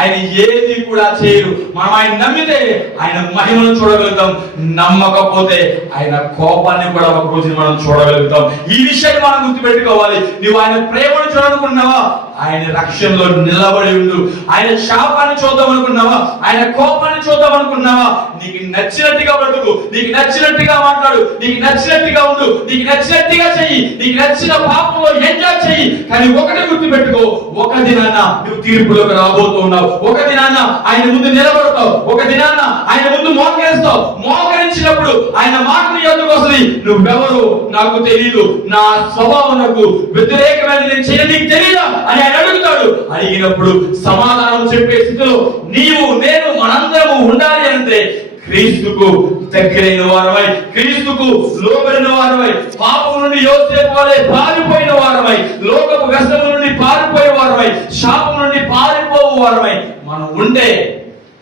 ఆయన ఏది కూడా చేయరు. మనం ఆయన నమ్మితే ఆయన మహిమను చూడగలుగుతాం, నమ్మకపోతే ఆయన కోపాన్ని కూడా ఒక రోజు మనం చూడగలుగుతాం. ఈ విషయాన్ని మనం గుర్తుపెట్టుకోవాలి. నువ్వు ఆయన ప్రేమను చూడాలనుకున్నావా, ఆయన రక్షణలో నిలబడి ఉండు. ఆయన శాపాన్ని చూద్దాం అనుకున్నావా, ఆయన కోపాన్ని చూద్దాం అనుకున్నావా, నీకు నచ్చినట్టుగా బతుకు, నీకు నచ్చినట్టుగా మాట్లాడు, నీకు నచ్చినట్టుగా ఉండు, నీకు నచ్చినట్టుగా చెయ్యి, నీకు నచ్చిన పాపంలో ఎంజాయ్ చెయ్యి. కానీ ఒకటి గుర్తుపెట్టుకో, ఒక దినాన నువ్వు తీర్పులోకి రాబోతూ ఉన్నావు. ఒక దినాన ఆయన ముందు నిలబడతావు, ఒక దినాన ఆయన ముందు మోకరిస్తావు. మోకరించినప్పుడు ఆయన మాటలు ఎందుకు వస్తుంది, నువ్వెవరు నాకు తెలియదు, నా స్వభావం నాకు వ్యతిరేకమైన నేను చేయడం నీకు తెలియదా అని ఆయన అడుగుతాడు. అడిగినప్పుడు సమాధానం చెప్పే స్థితిలో నీవు నేను మనందరము ఉండాలి అంటే క్రీస్తుకు దగ్గరైన వారమై, క్రీస్తుకు లోబడిన వారమై, పాపం నుండి యోసేపు వలె పారిపోయిన వారమై, లోకపు వ్యసనం నుండి పారిపోయే వారమై, శాపం నుండి పారిపోవు వారమై మనం ఉంటే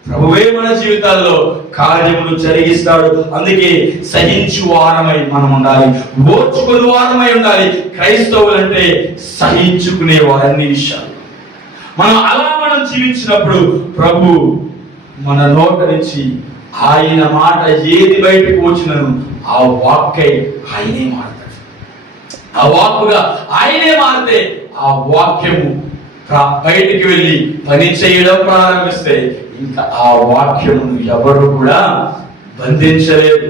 ప్రభువే మన జీవితాల్లో కార్యములు జరిగిస్తాడు. అందుకే సహించు వారమై మనం ఉండాలి, ఓర్చుకునే వారమై ఉండాలి. క్రైస్తవులంటే సహించుకునే వారన్ని విషయాలు మనం జీవించినప్పుడు ప్రభు మన నోట నుంచి ఆయన మాట ఏది బయటకు వచ్చినను ఆ వాక్కై ఆయనే మారుతాడు. ఆ వాక్కుగా ఆయనే మారితే ఆ వాక్యము బయటికి వెళ్ళి పని చేయడం ప్రారంభిస్తే ఇంకా ఆ వాక్యమును ఎవరు కూడా బంధించలేదు.